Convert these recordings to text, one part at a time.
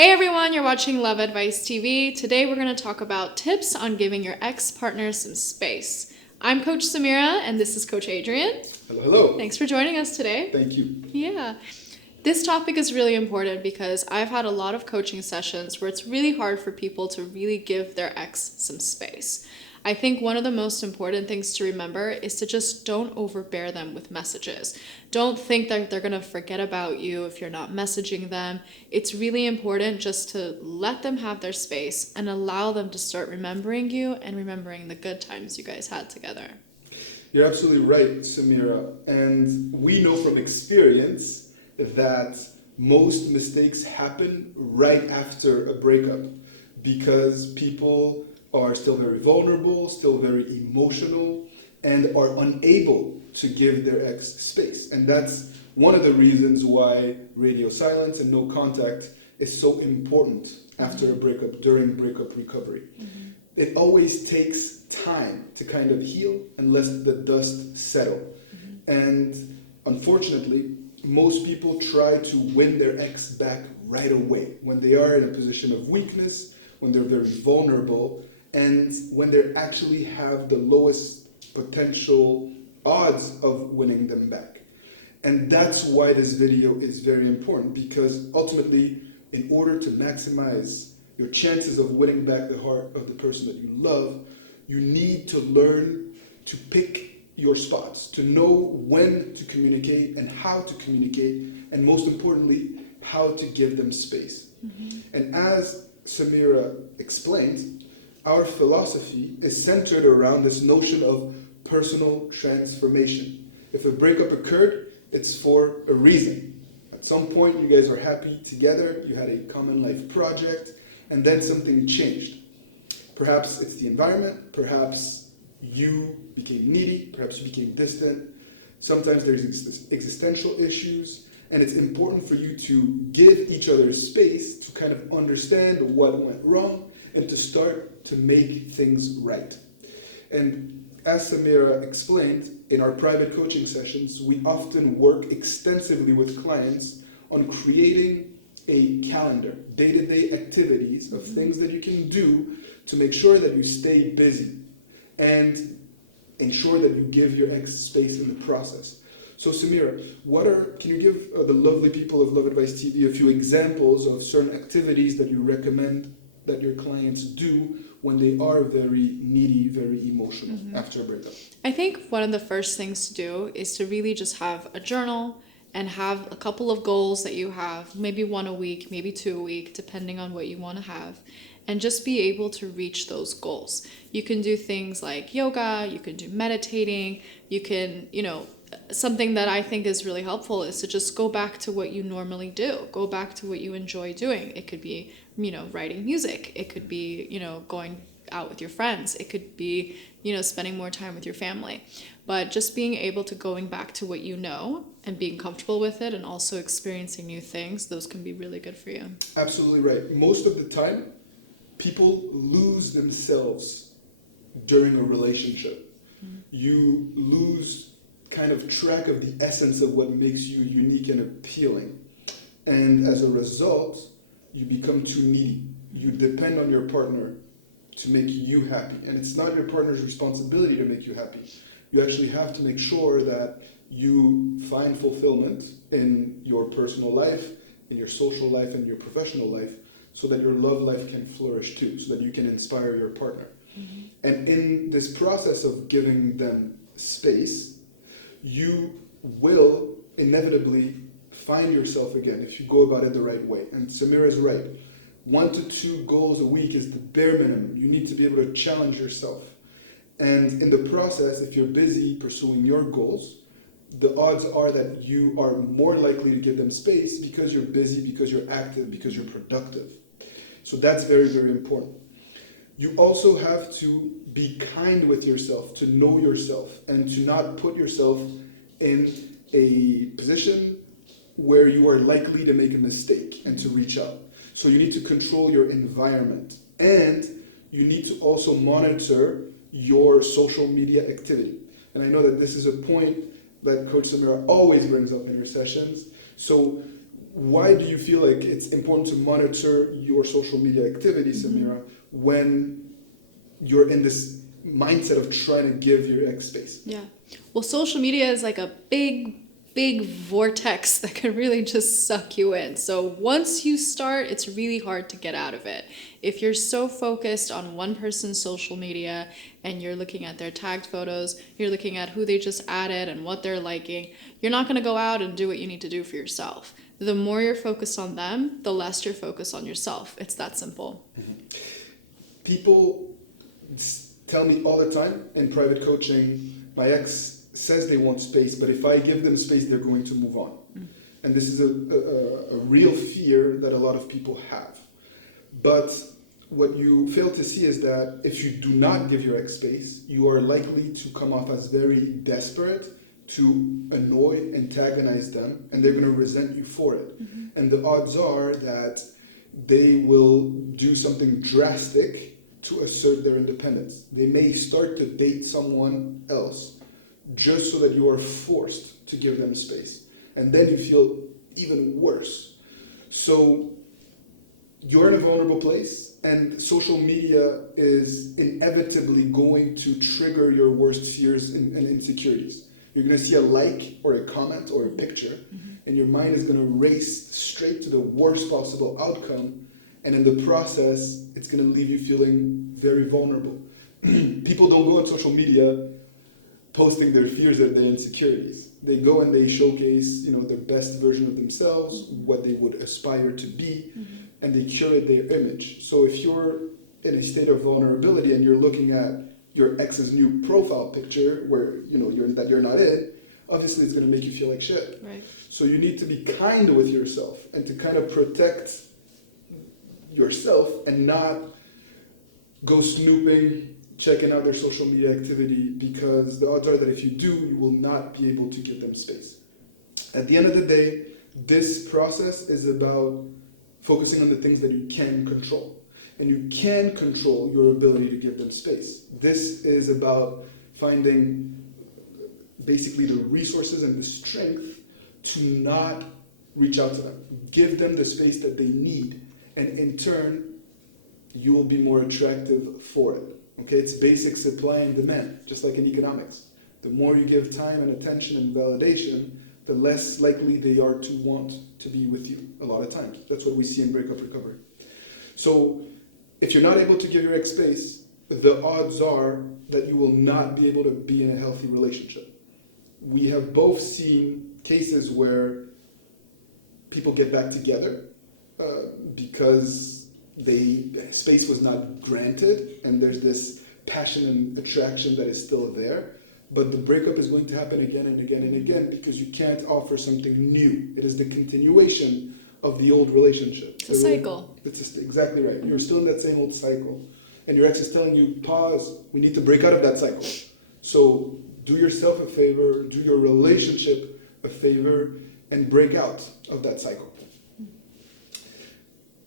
Hey everyone, you're watching Love Advice TV. Today we're going to talk about tips on giving your ex-partner some space. I'm Coach Samira and this is Coach Adrian. Hello, hello. Thanks for joining us today. Thank you. Yeah. This topic is really important because I've had a lot of coaching sessions where it's really hard for people to really give their ex some space. I think one of the most important things to remember is to just don't overbear them with messages. Don't think that they're going to forget about you if you're not messaging them. It's really important just to let them have their space and allow them to start remembering you and remembering the good times you guys had together. You're absolutely right, Samira. And we know from experience that most mistakes happen right after a breakup because people are still very vulnerable, still very emotional, and are unable to give their ex space. And that's one of the reasons why radio silence and no contact is so important after a breakup, during breakup recovery. Mm-hmm. It always takes time to kind of heal and let the dust settle. Mm-hmm. And unfortunately, most people try to win their ex back right away when they are in a position of weakness, when they're very vulnerable, and when they actually have the lowest potential odds of winning them back. And that's why this video is very important, because ultimately, in order to maximize your chances of winning back the heart of the person that you love, you need to learn to pick your spots, to know when to communicate and how to communicate, and most importantly, how to give them space. Mm-hmm. And as Samira explained, our philosophy is centered around this notion of personal transformation. If a breakup occurred, it's for a reason. At some point, you guys are happy together, you had a common life project, and then something changed. Perhaps it's the environment, perhaps you became needy, perhaps you became distant. Sometimes there's existential issues, and it's important for you to give each other space to kind of understand what went wrong and to start to make things right. And as Samira explained, in our private coaching sessions, we often work extensively with clients on creating a calendar, day-to-day activities of things that you can do to make sure that you stay busy and ensure that you give your ex space in the process. So Samira, can you give the lovely people of Love Advice TV a few examples of certain activities that you recommend that your clients do when they are very needy, very emotional after a breakup? I think one of the first things to do is to really just have a journal and have a couple of goals that you have, maybe one a week, maybe two a week, depending on what you want to have, and just be able to reach those goals. You can do things like yoga, you can do meditating, you can, something that I think is really helpful is to just go back to what you normally do. Go back to what you enjoy doing. It could be, writing music. It could be, going out with your friends. It could be, spending more time with your family. But just being able to going back to what you know and being comfortable with it and also experiencing new things, those can be really good for you. Absolutely right. Most of the time, people lose themselves during a relationship. Mm-hmm. You lose kind of track of the essence of what makes you unique and appealing. And as a result, you become too needy. You depend on your partner to make you happy. And it's not your partner's responsibility to make you happy. You actually have to make sure that you find fulfillment in your personal life, in your social life, and your professional life, so that your love life can flourish too, so that you can inspire your partner. Mm-hmm. And in this process of giving them space, you will inevitably find yourself again if you go about it the right way. And Samira is right. 1 to 2 goals a week is the bare minimum. You need to be able to challenge yourself. And in the process, if you're busy pursuing your goals, the odds are that you are more likely to give them space because you're busy, because you're active, because you're productive. So that's very, very important. You also have to be kind with yourself, to know yourself, and to not put yourself in a position where you are likely to make a mistake and to reach out. So you need to control your environment, and you need to also monitor your social media activity. And I know that this is a point that Coach Samira always brings up in her sessions. So why do you feel like it's important to monitor your social media activity, Samira, when you're in this mindset of trying to give your ex space? Yeah. Well, social media is like a big vortex that can really just suck you in. So once you start, it's really hard to get out of it. If you're so focused on one person's social media and you're looking at their tagged photos, you're looking at who they just added and what they're liking, you're not going to go out and do what you need to do for yourself. The more you're focused on them, the less you're focused on yourself. It's that simple. People tell me all the time in private coaching, my ex says they want space, but if I give them space, they're going to move on. And this is a real fear that a lot of people have. But what you fail to see is that if you do not give your ex space, you are likely to come off as very desperate, to annoy, antagonize them, and they're going to resent you for it. And the odds are that they will do something drastic to assert their independence. They may start to date someone else just so that you are forced to give them space. And then you feel even worse. So you're in a vulnerable place, and social media is inevitably going to trigger your worst fears and insecurities. You're going to see a like or a comment or a picture, and your mind is going to race straight to the worst possible outcome. And in the process, it's going to leave you feeling very vulnerable. People don't go on social media posting their fears and their insecurities. They go and they showcase, their best version of themselves, what they would aspire to be, and they curate their image. So if you're in a state of vulnerability and you're looking at your ex's new profile picture where you're not in, obviously it's going to make you feel like shit. Right. So you need to be kind with yourself and to kind of protect yourself and not go snooping, checking out their social media activity, because the odds are that if you do, you will not be able to give them space. At the end of the day, this process is about focusing on the things that you can control. And you can control your ability to give them space. This is about finding basically the resources and the strength to not reach out to them. Give them the space that they need, and in turn, you will be more attractive for it. Okay, it's basic supply and demand, just like in economics. The more you give time and attention and validation, the less likely they are to want to be with you a lot of times. That's what we see in breakup recovery. So if you're not able to give your ex space, the odds are that you will not be able to be in a healthy relationship. We have both seen cases where people get back together because space was not granted, and there's this passion and attraction that is still there. But the breakup is going to happen again and again and again because you can't offer something new. It is the continuation of the old relationship. It's a cycle. Exactly right. You're still in that same old cycle. And your ex is telling you, pause, we need to break out of that cycle. So do yourself a favor, do your relationship a favor, and break out of that cycle.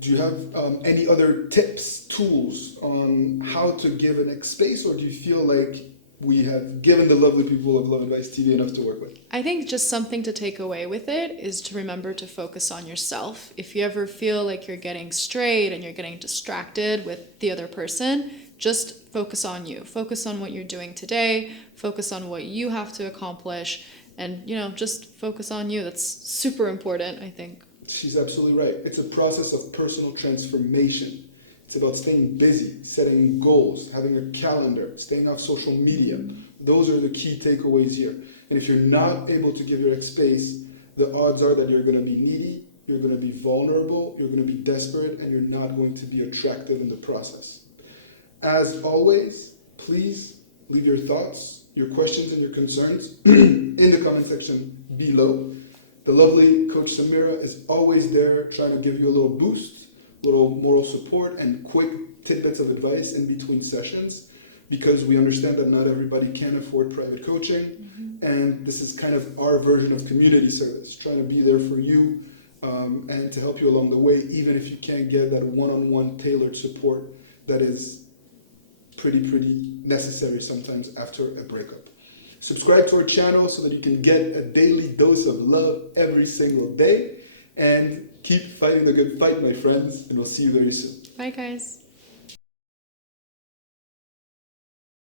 Do you have any other tips, tools on how to give an ex space, or do you feel like we have given the lovely people of Love Advice TV enough to work with? I think just something to take away with it is to remember to focus on yourself. If you ever feel like you're getting strayed and you're getting distracted with the other person, just focus on you. Focus on what you're doing today. Focus on what you have to accomplish. And, just focus on you. That's super important, I think. She's absolutely right. It's a process of personal transformation. It's about staying busy, setting goals, having a calendar, staying off social media. Those are the key takeaways here. And if you're not able to give your ex space, the odds are that you're going to be needy, you're going to be vulnerable, you're going to be desperate, and you're not going to be attractive in the process. As always, please leave your thoughts, your questions, and your concerns in the comment section below. The lovely Coach Samira is always there trying to give you a little boost, little moral support, and quick tidbits of advice in between sessions, because we understand that not everybody can afford private coaching, and this is kind of our version of community service, trying to be there for you and to help you along the way, even if you can't get that one-on-one tailored support that is pretty necessary sometimes after a breakup. Subscribe to our channel so that you can get a daily dose of love every single day. And keep fighting the good fight, my friends, and we'll see you very soon. Bye, guys.